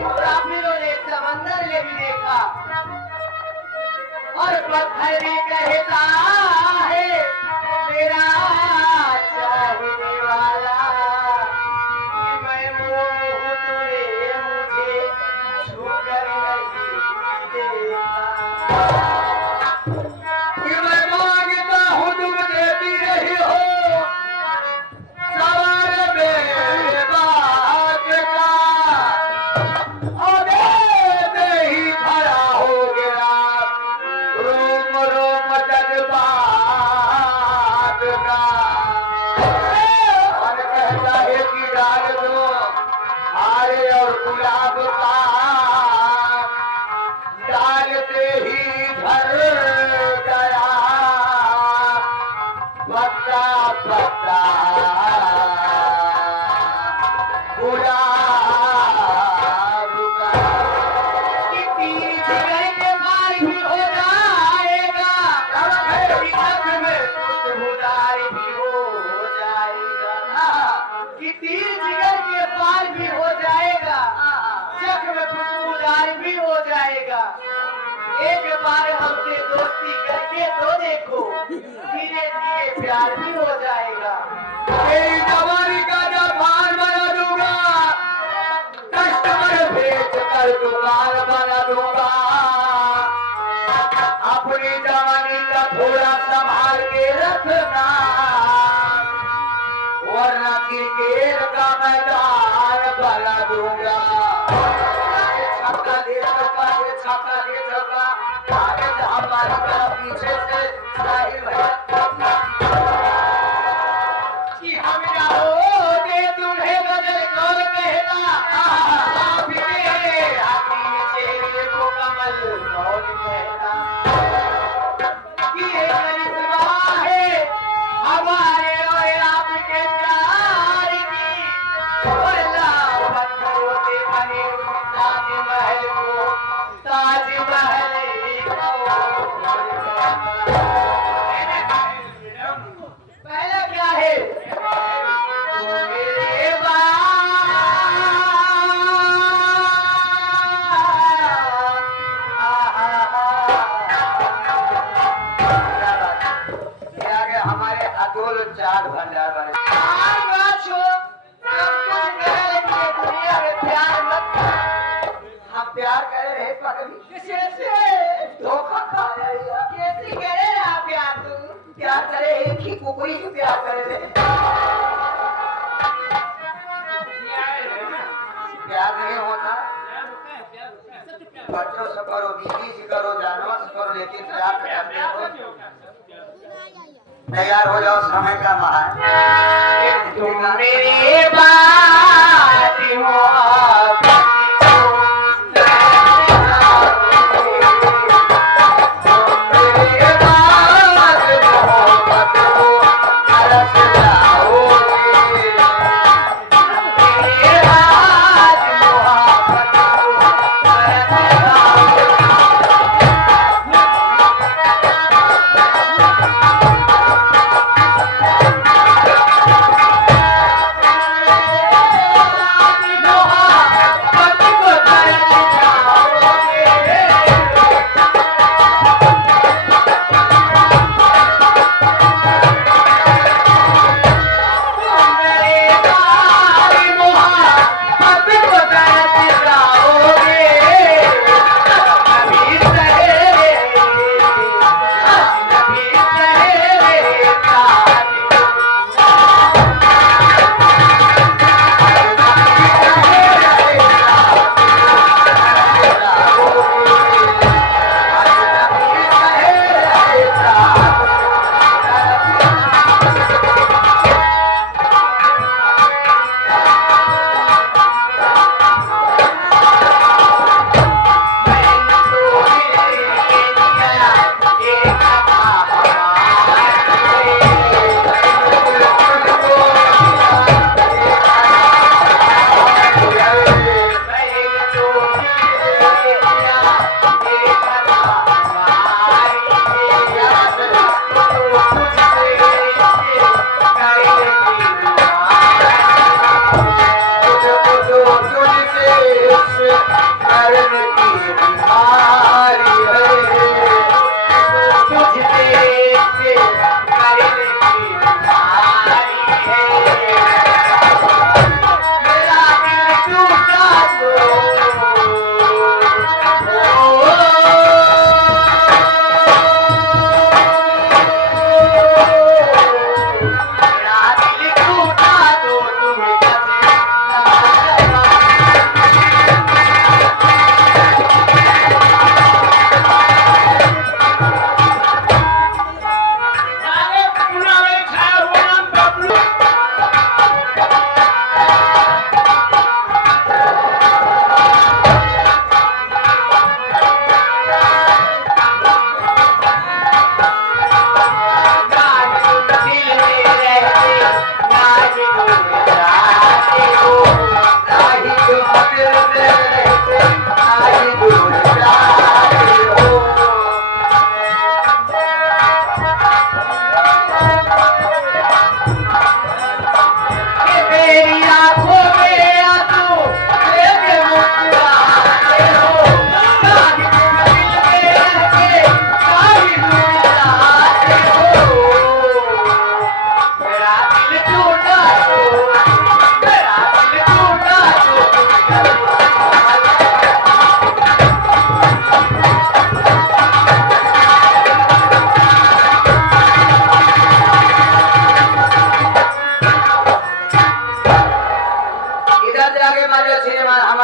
मुसाफिरों ने समंदर में भी देखा और पत्थर भी कहता है मेरा चाहने वाला कि मैं मोह तुझे मुझे छूकर नहीं देता कि मैं मांगता हूँ तुम देती नहीं हो सवाल मेरे बात का अबे ही खड़ा हो गया रोम रोम जज्बात का और कहता है कि डाल दो हारे और गुलाब का डालते ही झर गया पत्ता पत्ता गुलाब का कि तीर जिगर के पार भी हो जाएगा जख्म में खुशबूदार भी हो जाएगा कि तीर जिगर के पार भी हो जाएगा जख्म में खुशबूदार भी हो जाएगा एक बार हमसे दोस्ती करके तो देखो धीरे धीरे प्यार भी हो जाएगा तेरी जवानी का जब भार बना दूंगा कस्टमर भेज कर दुकान बना दूंगा अपनी जवानी का थोड़ा संभाल के रखना वरना क्रिकेट का मैदान बना दूंगा छक्का दे छक्का दे छक्का दे छक्का आगे हमारी तरफ पीछे से साहिल भैया कि हम जाओगे तुम्हें गजल कौन कहता आप ही हाथी चेहरे को कमल कौन कहता कि ये करिश्मा है हमारे और आपके प्यार की वरना पत्थरों से बने ताजमहल को ताजमहल पहला क्या है मेरे हमारे अतुल चार भंडार बने दुनिया में प्यार मत हम प्यार कर रहे हैं पगली कैसे धोखा खा रहे हो कैसे करे आप प्यार तू प्यार करे एक ही कुकुरी को प्यार करे रे प्यार नहीं होता बच्चों से करो बीवी से करो जानवर से करो लेकिन प्यार करने हो तैयार हो जाओ समय का महान तुम मेरी बात हो